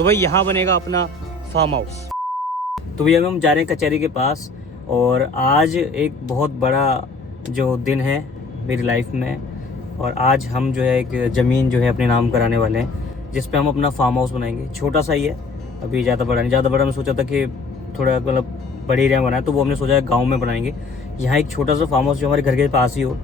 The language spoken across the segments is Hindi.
तो भाई यहाँ बनेगा अपना फार्म हाउस। तो भैया हम जा रहे हैं कचहरी के पास, और आज एक बहुत बड़ा जो दिन है मेरी लाइफ में। और आज हम जो है एक ज़मीन जो है अपने नाम कराने वाले हैं, जिस पे हम अपना फार्म हाउस बनाएंगे। छोटा सा ही है अभी, ज़्यादा बड़ा नहीं। ज़्यादा बड़ा हमने सोचा था कि थोड़ा मतलब बड़े एरिया में बनाए, तो वो हमने सोचा है गाँव में बनाएंगे। यहाँ एक छोटा सा फार्म हाउस जो हमारे घर के पास ही हो,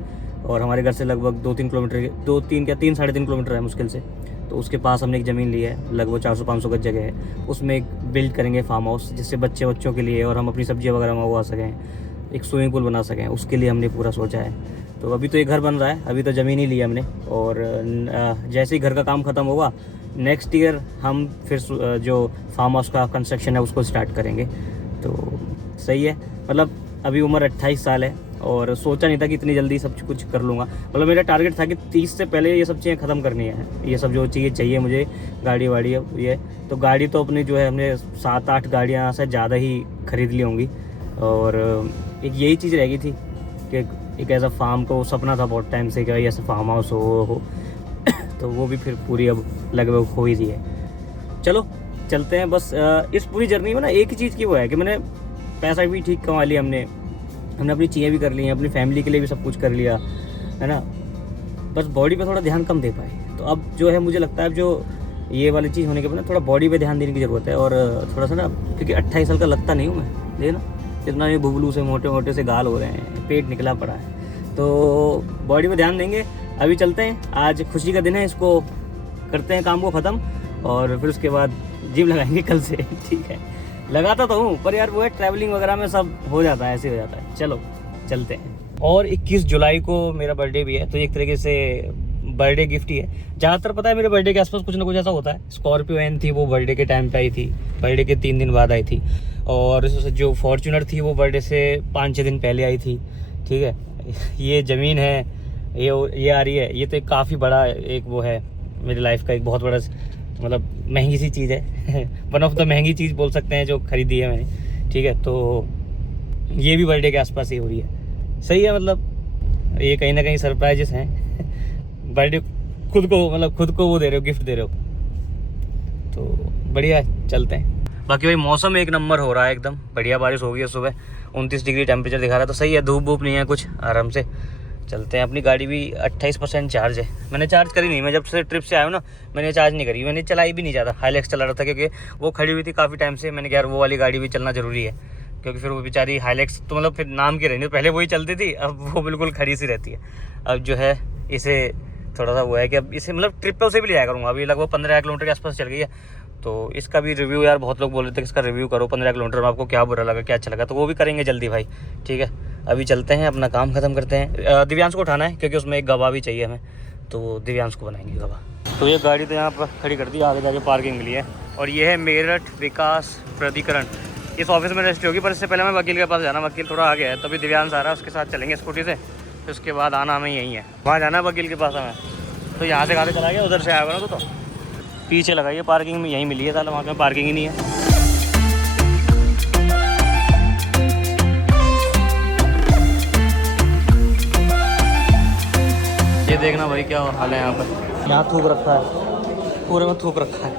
और हमारे घर से लगभग 2-3 किलोमीटर के 3-3.5 किलोमीटर है मुश्किल से। तो उसके पास हमने एक ज़मीन ली है, लगभग 400-500 गज जगह है। उसमें एक बिल्ड करेंगे फार्म हाउस, जिससे बच्चों के लिए और हम अपनी सब्जियां वगैरह मंगवा सकें, एक स्विमिंग पूल बना सकें। उसके लिए हमने पूरा सोचा है। तो अभी तो ये घर बन रहा है, अभी तो ज़मीन ही ली हमने। और जैसे ही घर का काम ख़त्म होगा, नेक्स्ट ईयर हम फिर जो फार्म हाउस का कंस्ट्रक्शन है उसको स्टार्ट करेंगे। तो सही है, मतलब अभी उम्र 28 साल है, और सोचा नहीं था कि इतनी जल्दी सब कुछ कर लूँगा। मतलब मेरा टारगेट था कि 30 से पहले ये सब चीज़ें ख़त्म करनी है। ये सब जो चीज़ें चाहिए मुझे, गाड़ी वाड़ी ये, तो गाड़ी तो अपनी जो है हमने 7-8 गाड़ियाँ से ज़्यादा ही खरीद ली होंगी। और एक यही चीज़ रह गई थी कि एक ऐसा फार्म को सपना था बहुत टाइम से कि भाई ऐसा फार्म हाउस हो तो वो भी फिर पूरी अब लगभग हो ही रही है। चलो चलते हैं। बस इस पूरी जर्नी में ना एक ही चीज़ की वो है कि मैंने पैसा भी ठीक कमा लिया, हमने अपनी चीज़ें भी कर ली हैं, अपनी फैमिली के लिए भी सब कुछ कर लिया है ना। बस बॉडी पे थोड़ा ध्यान कम दे पाए। तो अब जो है मुझे लगता है अब जो ये वाली चीज़ होने के बाद ना थोड़ा बॉडी पे ध्यान देने की ज़रूरत है। और थोड़ा सा ना, क्योंकि 28 साल का लगता नहीं हूँ मैं, देख ना कितना ये बुबलू से मोटे मोटे से गाल हो रहे हैं, पेट निकला पड़ा है। तो बॉडी पे ध्यान देंगे। अभी चलते हैं, आज खुशी का दिन है, इसको करते हैं काम को ख़त्म, और फिर उसके बाद जिम लगाएंगे कल से। ठीक है, लगाता तो हूँ पर यार वो है ट्रैवलिंग वगैरह में सब हो जाता है, ऐसे हो जाता है। चलो चलते हैं। और 21 जुलाई को मेरा बर्थडे भी है, तो एक तरीके से बर्थडे गिफ्ट ही है। ज़्यादातर पता है मेरे बर्थडे के आसपास कुछ ना कुछ ऐसा होता है। स्कॉर्पियो एन थी, वो बर्थडे के टाइम पे आई थी, बर्थडे के 3 दिन बाद आई थी। और जो फॉर्च्यूनर थी वो बर्थडे से 5-6 दिन पहले आई थी। ठीक है, ये ज़मीन है, ये आ रही है। ये तो एक काफ़ी बड़ा एक वो है मेरी लाइफ का, एक बहुत बड़ा मतलब महंगी सी चीज़ है। वन ऑफ द महंगी चीज़ बोल सकते हैं जो खरीदी है मैंने। ठीक है, तो ये भी बर्थडे के आसपास ही हो रही है। सही है, मतलब ये कहीं ना कहीं सरप्राइजेस हैं। बर्थडे खुद को वो दे रहे हो, गिफ्ट दे रहे हो, तो बढ़िया है। चलते हैं। बाकी भाई मौसम एक नंबर हो रहा है, एकदम बढ़िया। बारिश हो गई है सुबह, 29 डिग्री टेम्परेचर दिखा रहा है, तो सही है। धूप वूप नहीं है कुछ, आराम से चलते हैं। अपनी गाड़ी भी 28% चार्ज है। मैंने चार्ज करी नहीं, मैं जब से ट्रिप से आया हूँ ना, मैंने चार्ज नहीं करी। मैंने चलाई भी नहीं ज़्यादा, हाईलैक्स चला रहा था क्योंकि वो खड़ी हुई थी काफ़ी टाइम से। मैंने कहा यार वो वाली गाड़ी भी चलना ज़रूरी है, क्योंकि फिर वो बेचारी हाईलैक्स तो मतलब फिर नाम की रहनी, पहले वही चलती थी, अब वो बिल्कुल खड़ी सी रहती है। अब जो है इसे थोड़ा सा वो है कि अब इसे मतलब ट्रिप पे उसे भी ले जाया करूँगा। अभी लगभग 15 किलोमीटर के आसपास चल गई है, तो इसका भी रिव्यू यार बहुत लोग बोल रहे थे कि इसका रिव्यू करो 15 किलोमीटर में, आपको क्या बुरा लगा, क्या अच्छा लगा, तो वो भी करेंगे जल्दी भाई। ठीक है, अभी चलते हैं, अपना काम ख़त्म करते हैं। दिव्यांश को उठाना है क्योंकि उसमें एक गवाह भी चाहिए हमें, तो दिव्यांश को बनाएंगे गवाह। तो ये गाड़ी तो यहाँ पर खड़ी कर दी, आगे जाके पार्किंग मिली है। और ये है मेरठ विकास प्राधिकरण, इस ऑफिस में रजिस्ट्री होगी। पर इससे पहले मैं वकील के पास जाना, वकील थोड़ा आगे है, तो अभी दिव्यांश आ रहा है, उसके साथ चलेंगे स्कूटी से। फिर उसके बाद आना हमें यहीं है, वहाँ जाना है वकील के पास हमें। तो यहाँ से गाड़ी चला गया, उधर से आएगा ना तो पीछे लगाइए, पार्किंग में यहीं मिली है, साला वहाँ पे पार्किंग ही नहीं है। ये देखना भाई क्या हाल है यहाँ पर, यहाँ थूक रखा है, पूरे में थूक रखा है।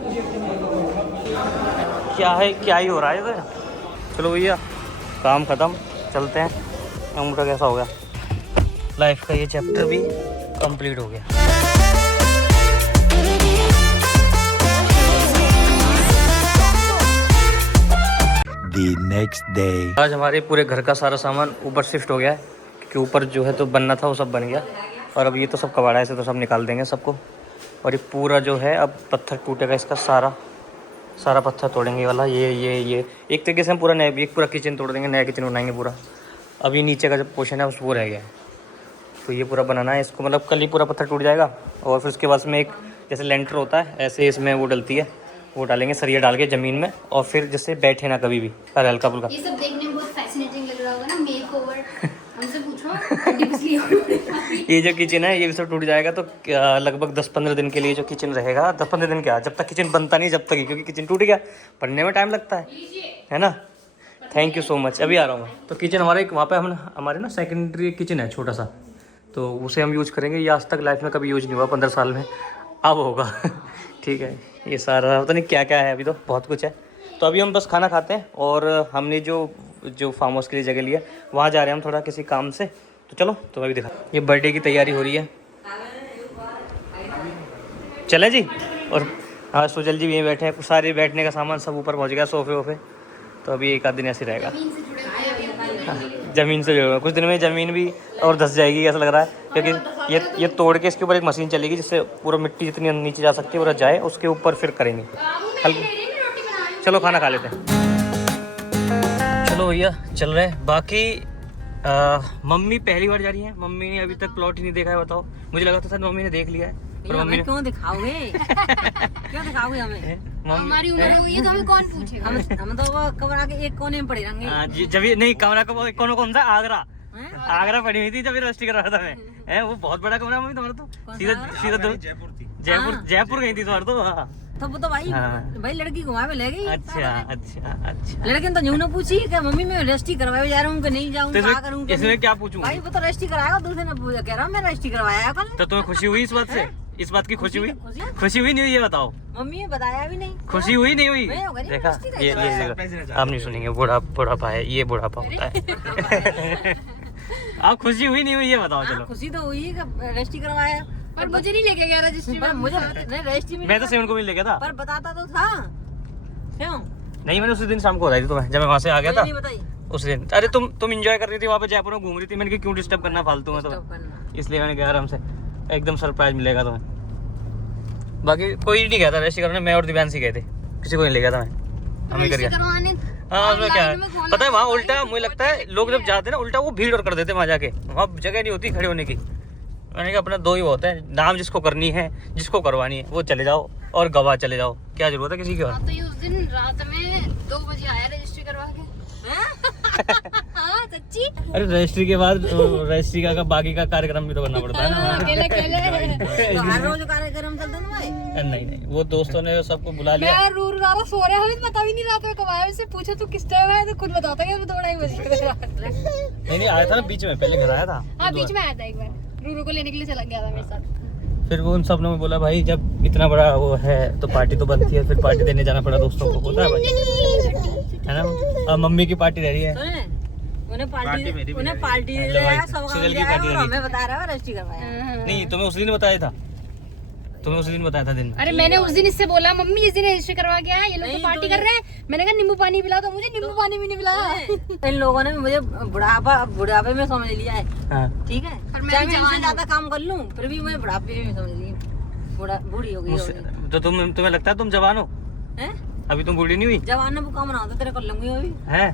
क्या ही हो रहा है ये तो। चलो भैया काम ख़त्म, चलते हैं। अंगूठा कैसा हो गया, लाइफ का ये चैप्टर भी कंप्लीट हो गया। The next day. आज हमारे पूरे घर का सारा सामान ऊपर शिफ्ट हो गया है, क्योंकि ऊपर जो है तो बनना था वो सब बन गया। और अब ये तो सब कबाड़ा है, से तो सब निकाल देंगे सबको। और ये पूरा जो है अब पत्थर टूटेगा, इसका सारा पत्थर तोड़ेंगे वाला। ये एक तरीके से हम पूरा नया, एक पूरा किचन तोड़ देंगे, नया किचन बनाएंगे पूरा। अभी नीचे का जो पोर्शन है उस वो रह गया है, तो ये पूरा बनाना है इसको। मतलब कल ही पूरा पत्थर टूट जाएगा, और फिर उसके बाद में एक जैसे लेंटर होता है ऐसे इसमें वो डलती है, वो डालेंगे सरिया डाल के ज़मीन में, और फिर जिससे बैठे ना कभी भी, अरे हल्का फुल्का। ये सब देखने में बहुत फैसिनेटिंग लग रहा होगा ना, मेकओवर। हमसे पूछो। ये जो किचन है ये भी सब टूट जाएगा, तो लगभग 10-15 दिन के लिए जो किचन रहेगा, 10-15 दिन क्या, जब तक किचन बनता नहीं जब तक ही, क्योंकि किचन टूट गया, बनने में टाइम लगता है ना। थैंक यू सो मच, अभी आ रहा हूँ मैं। तो किचन हमारे वहाँ पे हम हमारे ना सेकेंडरी किचन है छोटा सा, तो उसे हम यूज़ करेंगे। ये आज तक लाइफ में कभी यूज़ नहीं हुआ, 15 साल में, अब होगा। ठीक है, ये सारा पता नहीं क्या क्या है, अभी तो बहुत कुछ है। तो अभी हम बस खाना खाते हैं और हमने जो फार्म हाउस के लिए जगह लिया वहाँ जा रहे हैं हम थोड़ा किसी काम से। तो चलो तुम्हें भी दिखा। ये बर्थडे की तैयारी हो रही है, चले जी। और हाँ सुजल जी भी यहीं बैठे हैं, सारे बैठने का सामान सब ऊपर पहुँच गया, सोफे वोफे। तो अभी एक आध दिन ऐसे रहेगा, ज़मीन से जुड़े हुए। कुछ दिन में ज़मीन भी और धंस जाएगी ऐसा लग रहा है, क्योंकि ये तोड़ के इसके ऊपर एक मशीन चलेगी जिससे पूरा मिट्टी जितनी नीचे जा सकती है पूरा जाए, उसके ऊपर फिर करेंगे। चलो खाना खा लेते हैं। चलो भैया चल रहे हैं। बाकी मम्मी पहली बार जा रही है, मम्मी ने अभी तक प्लॉट ही नहीं देखा है। बताओ, मुझे लगा था सर मम्मी ने देख लिया है, पर मम्मी ने क्यों दिखाओगे क्यों दिखाओगे हमें? हमारी उम्र हो गई है तो हमें कौन पूछेगा? हम तो वो कमरा के एक कोने में पड़े रहेंगे। जब ये नहीं कमरा का कौन सा आगरा पड़ी हुई थी जब ये रजिस्ट्री करवाया था मैं। वो बहुत बड़ा कमरा मम्मी तुम्हारा तो। सीधा जयपुर गई थी तुम्हारा तो। हाँ तो वो तो भाई लड़की घुमावे ले गई। अच्छा लड़के ने तो यूं ना पूछी कि मम्मी मैं रजिस्ट्री करवाए जा रहा हूँ कि नहीं जाऊँ, क्या करूँ? इसमें क्या पूछूं? भाई वो तो रजिस्ट्री कराएगा, दूसरे ने पूछा, कह रहा हूँ मैं रजिस्ट्री करवाया कल। तो तुम्हें खुशी हुई इस बात से? इस बात की खुशी हुई? खुशी हुई नहीं हुई ये बताओ? मम्मी ने बताया भी नहीं। खुशी हुई नहीं हुई? देखा ये आप नहीं सुनेंगे, बुढ़ापा है ये, बुढ़ापा होता है। आप खुशी हुई नहीं हुई ये बताओ? चलो खुशी तो हुई रजिस्ट्री करवाया, पर मुझे नहीं लेके गया रजिस्ट्री में। मुझे रजिस्ट्री में मैं तो सेवन को भी ले गया था, पर बताता तो था। क्यों नहीं? मैंने उसी दिन शाम को बताई थी तुम्हें, जब मैं वहाँ से आ गया था नहीं बताई उस दिन। अरे तुम एंजॉय कर रही थी वहाँ पे, जयपुर में घूम रही थी। मैंने कहा क्यों डिस्टर्ब करना फालतू में, तो इसलिए मैंने कहा आराम से एकदम सरप्राइज मिलेगा तुम्हें। बाकी कोई नहीं गया था रजिस्ट्री करने, मैं और दिव्यांशी गए थे, किसी को नहीं ले गया था मैं, हमें कर गया। हाँ उसमें क्या है पता है, वहाँ उल्टा मुझे लगता है लोग जब जाते हैं ना उल्टा वो भीड़ और कर देते हैं वहाँ जाके, वहाँ जगह नहीं होती खड़े होने की। मैंने कहा अपना दो ही होता है, नाम जिसको करनी है जिसको करवानी है वो चले जाओ और गवाह चले जाओ, क्या जरूरत है किसी की। और तो ये उस दिन रात में 2 बजे आया रजिस्ट्री करवा के। हाँ सच्ची। अरे रजिस्ट्री के बाद रजिस्ट्री का बाकी का कार्यक्रम भी तो करना पड़ता है ना। अकेले तो हर रोज कार्यक्रम चलता ना भाई। नहीं वो दोस्तों ने सबको बुला लिया। मैं रूर रहा सो रहा, हमें पता भी नहीं रात में कब आया। उससे पूछो तो किस टाइम आया, तो खुद बताता है कि 2-2:30 बजे। नहीं आया था ना बीच में, पहले घर आया था। हाँ बीच में आया था एक बार, रूरू को लेने के लिए चला गया था मेरे साथ। फिर वो उन सब ने बोला भाई जब इतना बड़ा वो है तो पार्टी तो बनती है, फिर पार्टी देने जाना पड़ा दोस्तों को, होता है भाई, है ना। अब मम्मी की पार्टी रह रही है, उन्हें पार्टी सुजल की पार्टी हमें बता रहा है रजिस्ट्री करवाया। नहीं तुम्हें उस दिन बताया था, तुम्हें उस दिन बताया था दिन। अरे मैंने उस दिन इससे बोला मम्मी जिस दिन रजिस्ट्री करवा के आया ये लोग तो पार्टी कर रहे हैं, मैंने कहा नींबू पानी पिला, तो मुझे नींबू पानी भी नहीं पिलाया। इन लोगों ने मुझे बुढ़ापे में समझ लिया है। हाँ। ठीक है, चाहे मैं इनसे ज्यादा काम कर लूं फिर भी मैं बुढ़ापे में समझ लिया, बूढ़ी हो गई। तो तुम्हें लगता है तुम जवान हो? अभी तुम बूढ़ी नहीं हुई? जवान को काम बनाओ तो तेरे कर लूंगी अभी। है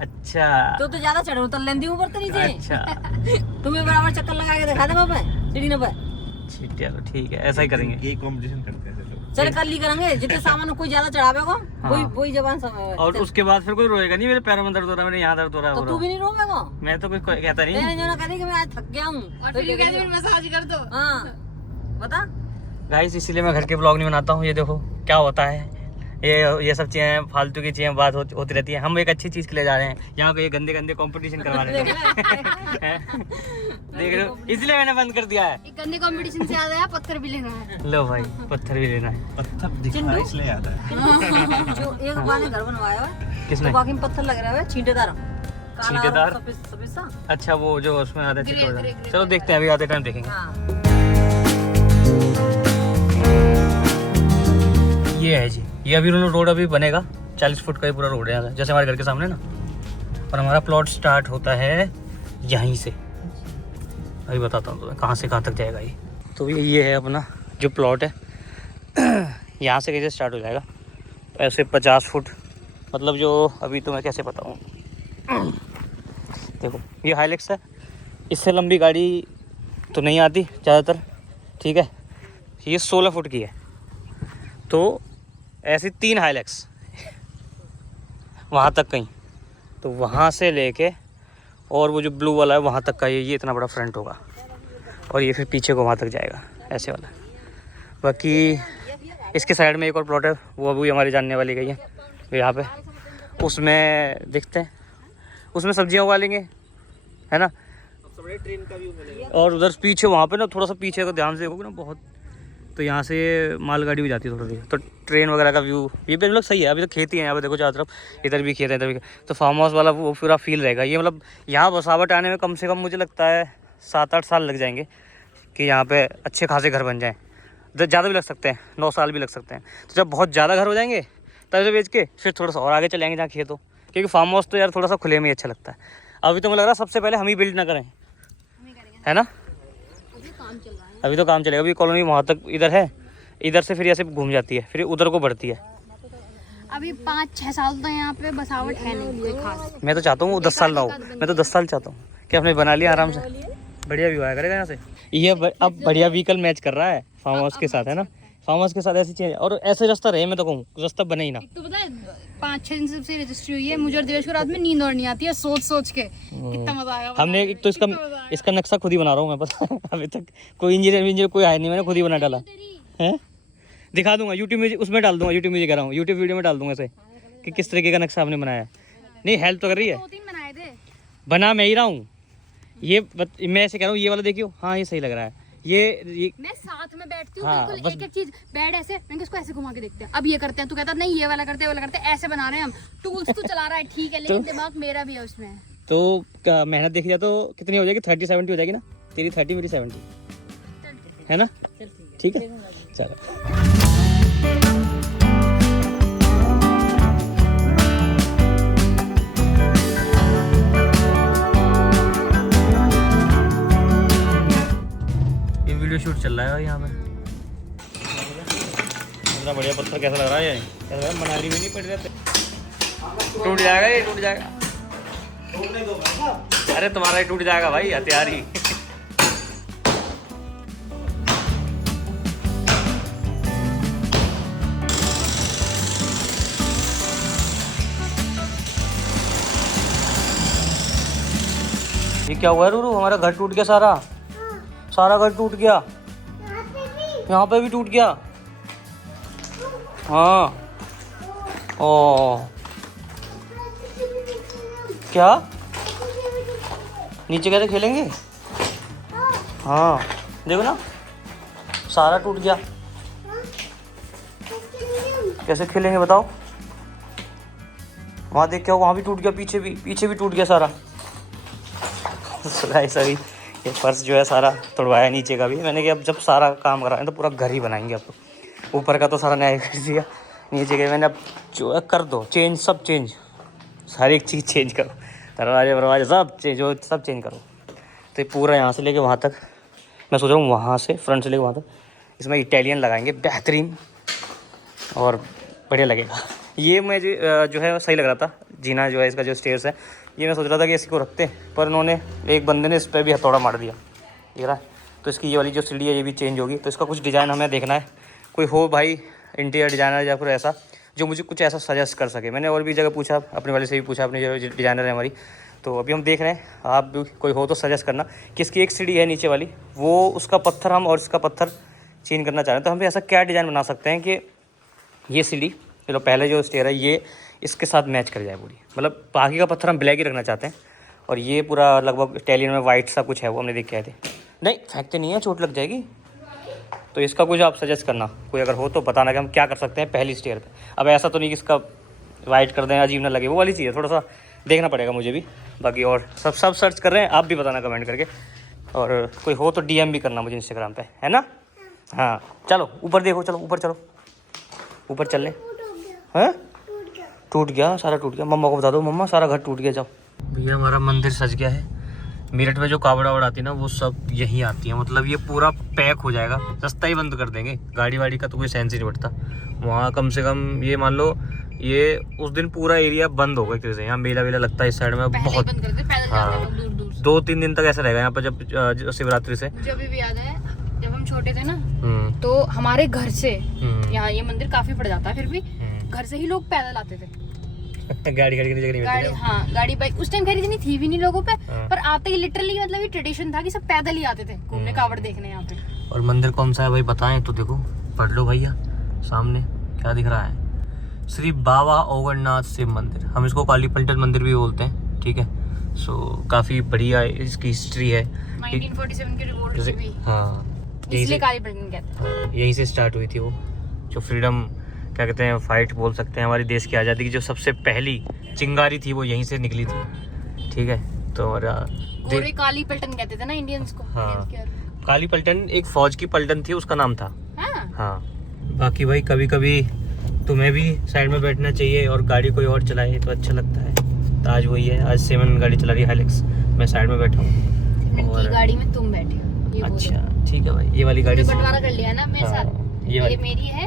अच्छा, तो ज्यादा चढ़ उतर लेंदी ऊपर तो नीचे। अच्छा तुम्हें बराबर चक्कर लगा के दिखा दे पापा सीढ़ी न पे। चलो ठीक है ऐसा ही करेंगे, ये कंपटीशन करते हैं चल कल ही करेंगे, जितने सामान कोई ज्यादा चढ़ावेगा वही जवान समय। और उसके बाद फिर कोई रोएगा नहीं, मेरे पैरों में दर्द हो रहा है, मेरे यहाँ दर्द हो रहा है। तो तू भी नहीं रोवेगा? मैं तो कुछ कहता नहीं। मैंने जो ना कहते कि मैं आज थक गया हूँ और फिर कहते हैं मसाज कर दो। हाँ बता गाइस, इसीलिए मैं घर के ब्लॉग नहीं बनाता हूँ। ये देखो क्या होता है, ये सब चीजें फालतू की चीजें बात होती रहती है। हम एक अच्छी चीज के लिए जा रहे हैं, यहाँ पे ये गंदे गंदे कंपटीशन करवा रहे हैं। देख रहे हो, इसलिए मैंने बंद कर दिया है। एक गंदे कंपटीशन से याद आया, पत्थर भी लेना है। लो भाई पत्थर भी लेना है। पत्थर दिखा इसलिए याद है। जो एक बार ने घर बनवाया है किसने? तो बाकी में पत्थर लग रहा है छींटेदार। छींटेदार? सफेद सा। अच्छा वो जो उसमें आते हैं, चलो देखते हैं, अभी आते टाइम देखेंगे। हाँ। ये है जी, ये अभी रोड अभी बनेगा, 40 फुट का ही पूरा रोड है यहाँ, जैसे हमारे घर के सामने ना। और हमारा प्लॉट स्टार्ट होता है यहीं से, अभी बताता हूँ तुम्हें कहाँ से कहाँ तक जाएगा ये। तो ये है अपना जो प्लॉट है, यहाँ से कैसे स्टार्ट हो जाएगा ऐसे 50 फुट, मतलब जो अभी तुम्हें कैसे बताऊँ। देखो ये हाइलेक्स है, इससे लंबी गाड़ी तो नहीं आती ज़्यादातर, ठीक है। ये 16 फुट की है, तो ऐसे 3 हाइलेक्स वहाँ तक कहीं, तो वहाँ से लेके और वो जो ब्लू वाला है वहाँ तक का ये इतना बड़ा फ्रंट होगा, और ये फिर पीछे को वहाँ तक जाएगा ऐसे वाला। बाकी इसके साइड में एक और प्लॉट है, वो अभी हमारी जानने वाली गई है यहाँ पे, उसमें देखते हैं, उसमें सब्जियाँ उगा लेंगे, है ना। और उधर पीछे वहाँ पे ना थोड़ा सा पीछे को ध्यान से देखोगे ना, बहुत तो यहाँ से मालगाड़ी भी जाती है थोड़ी, तो ट्रेन वगैरह का व्यू ये भी मतलब सही है। अभी तो खेती है यहाँ पे, देखो चारों तरफ, इधर भी खेत है, इधर भी, तो फार्म हाउस वाला वो पूरा फील रहेगा। ये मतलब यहाँ बसावट आने में कम से कम मुझे लगता है 7-8 साल लग जाएंगे कि यहाँ पे अच्छे खासे घर बन जाएँ। ज़्यादा भी लग सकते हैं, 9 साल भी लग सकते हैं। तो जब बहुत ज़्यादा घर हो जाएंगे तब से बेच के फिर थोड़ा सा और आगे चले जाएंगे जहाँ खेत हो, क्योंकि फार्म हाउस तो यार थोड़ा सा खुले में ही अच्छा लगता है। अभी तो मुझे लग रहा है सबसे पहले हम ही बिल्ड ना करें, है ना? अभी तो काम चलेगा। अभी कॉलोनी वहाँ तक इधर है, इधर से फिर ऐसे घूम जाती है, फिर उधर को बढ़ती है। अभी 5-6 साल तो यहाँ पे बसावट है नहीं कोई खास। मैं तो चाहता हूँ 10 साल ना हो, मैं तो 10 साल चाहता हूँ कि आपने बना लिया आराम से, बढ़िया व्यू आया करेगा यहाँ से। ये अब बढ़िया व्हीकल मैच कर रहा है फार्म हाउस के साथ, है ना? फार्म हाउस के साथ ऐसी चीज़, और ऐसे रास्ता रहे, मैं तो कहूँ रास्ता बने ही ना। तो पता है 5-6 दिन से रजिस्ट्री हुई है मुझे, और देवेश को रात में नींद और नहीं आती है सोच के। कितना मजा आएगा। हमने एक तो इसका नक्शा खुद ही बना रहा हूँ मैं, पता अभी तक कोई इंजीनियर कोई आया नहीं, मैंने खुद ही बना डाला है। दिखा दूंगा यूट्यूब में, उसमें डाल दूंगा, यूट्यूब में कह रहा हूँ, यूट्यूब वीडियो में डाल दूंगा इसे कि किस तरीके का नक्शा आपने बनाया है। नहीं हेल्प तो कर रही है, 2-3 बनाए थे, बना मैं ही रहा हूँ। मैं ऐसे कह रहा हूँ, ये वाला देखियो, हाँ ये सही लग रहा है। ये मैं साथ में बैठती हूँ, हाँ, बिल्कुल एक एक चीज बैठ ऐसे, मैंने इसको ऐसे घुमा के देखते हैं, अब ये करते हैं, तू कहता नहीं ये वाला करते हैं, वाला करते हैं, ऐसे बना रहे हैं हम। टूल्स तो चला रहा है ठीक है, लेकिन दिमाग मेरा भी है उसमें। तो मेहनत देखी जाए तो कितनी हो जाएगी? 30-70 हो जाएगी ना, तेरी 30 मेरी 70, है ना? ठीक है चलो। ये वीडियो शूट चल रहा है यहाँ पे। इतना बढ़िया पत्थर कैसा लग रहा है? कैसा लग रहा है? मनाली में नहीं पड़ रहे थे। टूट जाएगा ये, टूट जाएगा। अरे तुम्हारा ही टूट जाएगा भाई, हथियार ही। ये क्या हुआ रूरू? हमारा घर टूट गया सारा, सारा घर टूट गया। यहाँ पे भी टूट गया। हाँ ओ क्या नीचे कैसे खेलेंगे? हाँ देखो ना सारा टूट गया, कैसे खेलेंगे बताओ? वहाँ देख क्या, वहाँ भी टूट गया, पीछे भी टूट गया सारा। सभी ये फर्श जो है सारा तोड़वाया, नीचे का भी मैंने कि अब जब सारा काम कराएं तो पूरा घर ही बनाएंगे। अब ऊपर का तो सारा नया कर दिया, नीचे के मैंने अब जो है कर दो चेंज, सब चेंज, सारी एक चीज़ चेंज करो, दरवाजे वरवाजे सब चेंज, जो सब चेंज करो। तो ये पूरा यहाँ से लेके वहाँ तक, मैं सोच रहा हूँ वहाँ से फ्रंट से लेके वहाँ तक इसमें इटालियन लगाएंगे बेहतरीन, और बढ़िया लगेगा। ये मुझे जो है सही लग रहा था, जीना जो है इसका जो स्टेयर्स है, ये मैं सोच रहा था कि इसको रखते, पर उन्होंने एक बंदे ने इस पर भी हथौड़ा मार दिया, ये रहा। तो इसकी ये वाली जो सीढ़ी है ये भी चेंज होगी। तो इसका कुछ डिज़ाइन हमें देखना है, कोई हो भाई इंटीरियर डिज़ाइनर या फिर ऐसा जो मुझे कुछ ऐसा सजेस्ट कर सके। मैंने और भी जगह पूछा, अपने वाले से भी पूछा, अपनी जो डिज़ाइनर है हमारी। तो अभी हम देख रहे हैं, आप भी कोई हो तो सजेस्ट करना कि इसकी एक सीढ़ी है नीचे वाली, वो उसका पत्थर हम और इसका पत्थर चेंज करना चाह रहे हैं। तो हम ऐसा क्या डिज़ाइन बना सकते हैं कि ये सीढ़ी जो पहले जो स्टेयर है ये इसके साथ मैच कर जाए पूरी, मतलब बाकी का पत्थर हम ब्लैक ही रखना चाहते हैं, और ये पूरा लगभग इटालियन में वाइट सा कुछ है, वो हमने देख के आए थे। नहीं फेंकते नहीं है, चोट लग जाएगी। तो इसका कुछ आप सजेस्ट करना, कोई अगर हो तो बताना कि हम क्या कर सकते हैं पहली स्टेयर पे। अब ऐसा तो नहीं कि इसका वाइट कर दें, अजीब ना लगे, वो वाली चीज़ है, थोड़ा सा देखना पड़ेगा मुझे भी। बाकी और सब सर्च कर रहे हैं, आप भी बताना कमेंट करके, और कोई हो तो DM भी करना मुझे इंस्टाग्राम पे, है ना? हाँ चलो ऊपर देखो, चलो ऊपर चलो, ऊपर चल लें। हैं टूट गया, सारा टूट गया। मम्मा को बता दो, मम्मा सारा घर टूट गया। जाओ भैया, हमारा मंदिर सज गया है। मेरठ में जो कावड़ वावड़ आती है ना, वो सब यहीं आती है, मतलब ये पूरा पैक हो जाएगा, रास्ता ही बंद कर देंगे, गाड़ी वाड़ी का तो कोई सेंस ही नहीं बैठता वहाँ। कम से कम ये मान लो ये उस दिन पूरा एरिया बंद होगा एक तरह से। यहाँ मेला वेला लगता है इस साइड में बहुत, हाँ 2-3 दिन तक ऐसा रहेगा यहाँ पर। जब शिवरात्रि से, जब भी याद है जब हम छोटे थे ना, तो हमारे घर से यहाँ ये मंदिर काफी पड़ जाता है, फिर भी घर से ही लोग पैदल आते थे। गाड़ी की जगह नहीं मिलती थी। हाँ गाड़ी बाइक उस टाइम खरीदी नहीं थी भी नहीं लोगों पे, पर आते ही लिटरली मतलब ये ट्रेडिशन था कि सब पैदल ही आते थे घूमने, कावड़ देखने यहाँ पे। और मंदिर कौन सा है भाई बताएं तो? देखो पढ़ लो भैया, सामने क्या दिख रहा है, श्री बाबा ओगरनाथ शिव मंदिर। हम इसको काली पलटन मंदिर भी बोलते हैं, ठीक है। सो काफ़ी बढ़िया इसकी हिस्ट्री है। 1947 के रिवोल्ट से भी। हाँ यहीं इसलिए से काली पलटन कहते हैं। यहीं से स्टार्ट हुई थी वो जो फ्रीडम क्या कहते हैं फाइट बोल सकते हैं, हमारी देश की आज़ादी की जो सबसे पहली चिंगारी थी वो यहीं से निकली थी। ठीक है, तो हमारा गोरे काली पलटन कहते थे ना इंडियंस को। हाँ। Indians के और- काली पलटन एक फौज की पलटन थी, उसका नाम था। हाँ। हाँ, बाकी भाई कभी कभी तुम्हें भी साइड में बैठना चाहिए और गाड़ी कोई और चलाए तो अच्छा लगता है। तो आज वही है, आज सेवन गाड़ी चला रही है हाइलेक्स, मैं साइड में बैठा हूँ। और गाड़ी में तुम बैठे हो, ये बोलो। अच्छा ठीक है भाई, ये वाली गाड़ी तुमने से बंटवारा कर लिया ना मेरे हाँ, साथ। ये ये वाली मेरी है,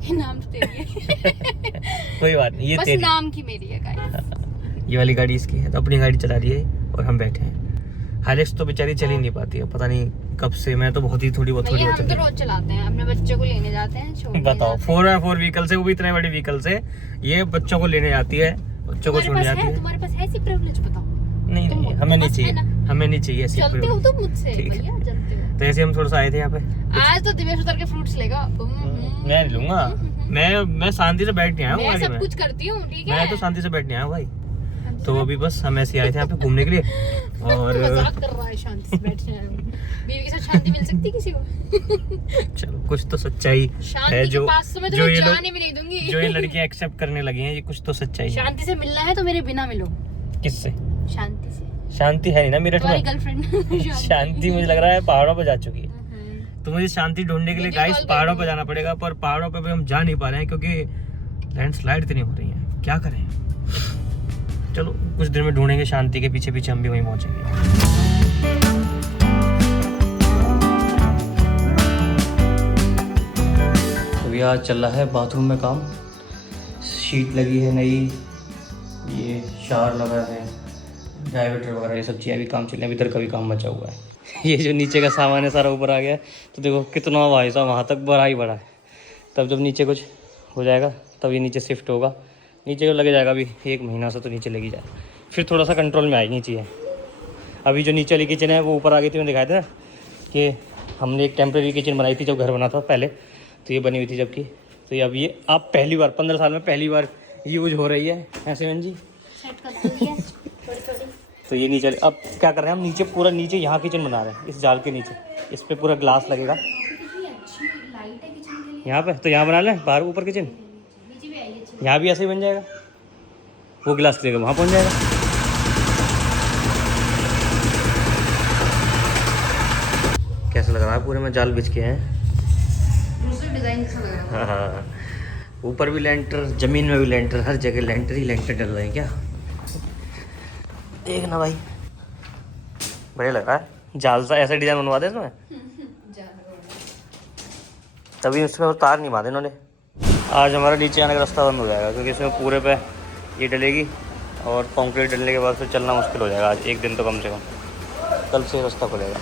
ये नाम तो तेरी है। कोई बात नहीं, ये बस तेरी नाम की मेरी है गाइस। ये वाली गाड़ी इसकी है, तो अपनी गाड़ी चला रही है और हम बैठे हैं। हाइलेक्स तो बेचारी चल ही नहीं पाती है, पता नहीं कब से। मैं तो बहुत भैया हम तो चलती रोज चलाते हैं, अपने बच्चे को लेने जाते हैं, छोड़ने बताओ, जाते हैं। 4x4 व्हीकल से, वो भी इतने बड़े व्हीकल से ये बच्चों को लेने जाती है, बच्चों को छोड़ने जाती है। तुम्हारे पास है ऐसी प्रिविलेज बताओ। नहीं तुम नहीं, हमें नहीं बस है चाहिए, ना? हमें नहीं चाहिए ऐसी चलते हो privilege। तुम मुझसे ठीक है। भैया, चलते हो। तो ऐसे हम थोड़ा सा आए थे यहाँ पे। आज तो दिवेश उतर के फ्रूट्स लेगा। मैं नहीं लूंगा, मैं शांति से बैठने आया हूँ मैं गाड़ी सब में। कुछ करती हूँ, ठीक है। मैं तो शांति से बैठने आया हूँ भाई। तो अभी बस हम ऐसे आए थे यहाँ पे घूमने के लिए और मजाक कर रहा है, शांति से बैठे हैं। बीवी के साथ शांति मिल सकती किसी को? चलो कुछ तो सच्चाई शांति है के जो पास तो मैं जो तुम्हें ये जाने लोग भी नहीं दूंगी। जो ये लड़कियां एक्सेप्ट करने लगी हैं, ये कुछ तो सच्चाई है। शांति से मिलना है तो मेरे बिना मिलो। किससे? शांति से। शांति है नहीं ना मेरठ तुम्हारी में। गर्लफ्रेंड। शांति मुझे लग रहा है पहाड़ों पे जा चुकी है। तो मुझे शांति ढूंढने के लिए वीडियो गाइस कॉल पहाड़ों कर पे जाना पड़ेगा, पर पहाड़ों पे भी हम जा नहीं पा रहे हैं क्योंकि लैंडस्लाइड इतनी हो रही है। क्या करें, चलो कुछ देर में ढूंढेंगे शांति के पीछे पीछे हम भी वहीं पहुंचेंगे। तो भैया आज चल रहा है बाथरूम में काम, शीट लगी है नई, ये शावर लगा है, डायवेटर वगैरह ये सब चीज़ें अभी काम चल रहे हैं। इधर का भी काम बचा हुआ है। ये जो नीचे का सामान है सारा ऊपर आ गया है, तो देखो कितना भाई साहब वहाँ तक बढ़ा ही बढ़ा है। तब जब नीचे कुछ हो जाएगा तब ये नीचे शिफ्ट होगा। नीचे को लगे जाएगा अभी 1 महीना से, तो नीचे लगी जाएगा, फिर थोड़ा सा कंट्रोल में आएगी चीज़ें। अभी जो नीचे वाली किचन है वो ऊपर आ गई थी, मैंने दिखाया था ना कि हमने एक टेम्प्रेरी किचन बनाई थी जब घर बना था पहले, तो ये बनी हुई थी जबकि। तो ये अब ये आप पहली बार 15 साल में पहली बार यूज हो रही है ऐसे जी। सेट कर दिया थोड़ी। तो ये नीचे अब क्या कर रहे हैं हम, नीचे पूरा नीचे यहाँ किचन बना रहे हैं, इस जाल के नीचे। इस पे पूरा ग्लास लगेगा यहाँ पे, तो यहाँ बना लें बाहर ऊपर किचन, यहाँ भी ऐसे ही बन जाएगा। वो गिलास की जगह वहाँ पहुँच जाएगा। कैसा लग रहा है, पूरे में जाल बिछ के हैं। दूसरे डिजाइन जैसा लग रहा है। हाँ, ऊपर भी लेंटर, जमीन में भी लेंटर, हर जगह लेंटर ही लेंटर डल रहे हैं क्या। देख ना भाई, बढ़िया लग रहा है। जाल सा ऐसा डिजाइन बनवा दे इसमें, तभी उसमें तार नहीं बांधे इन्होंने। आज हमारा नीचे आने का रास्ता बंद हो जाएगा क्योंकि इसमें पूरे पे ये डलेगी और कंक्रीट डलने के बाद फिर चलना मुश्किल हो जाएगा। आज एक दिन तो कम से कम, कल से रास्ता खुलेगा।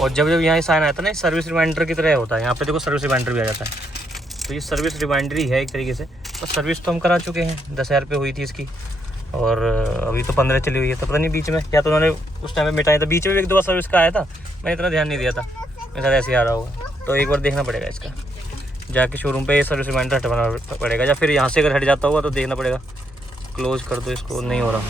और जब जब यहाँ साइन आता है ना, सर्विस रिमाइंडर की तरह होता है। यहाँ पे देखो सर्विस रिमाइंडर भी आ जाता है, तो ये सर्विस रिमाइंडर ही है एक तरीके से। और सर्विस तो हम करा चुके हैं, 10,000 रुपये हुई थी इसकी, और अभी तो 15 चली हुई है। तो पता नहीं बीच में या तो उन्होंने उस टाइम पे मिटाया था, बीच में भी 1-2 बार सर्विस का आया था, मैंने इतना ध्यान नहीं दिया था, मेरे साथ ऐसे ही आ रहा होगा। तो एक बार देखना पड़ेगा इसका, जाके शोरूम पे ये सर्विस रिमाइंडर हटवाना पड़ेगा, या फिर यहाँ से अगर हट जाता होगा तो देखना पड़ेगा। क्लोज कर दो इसको, नहीं हो रहा।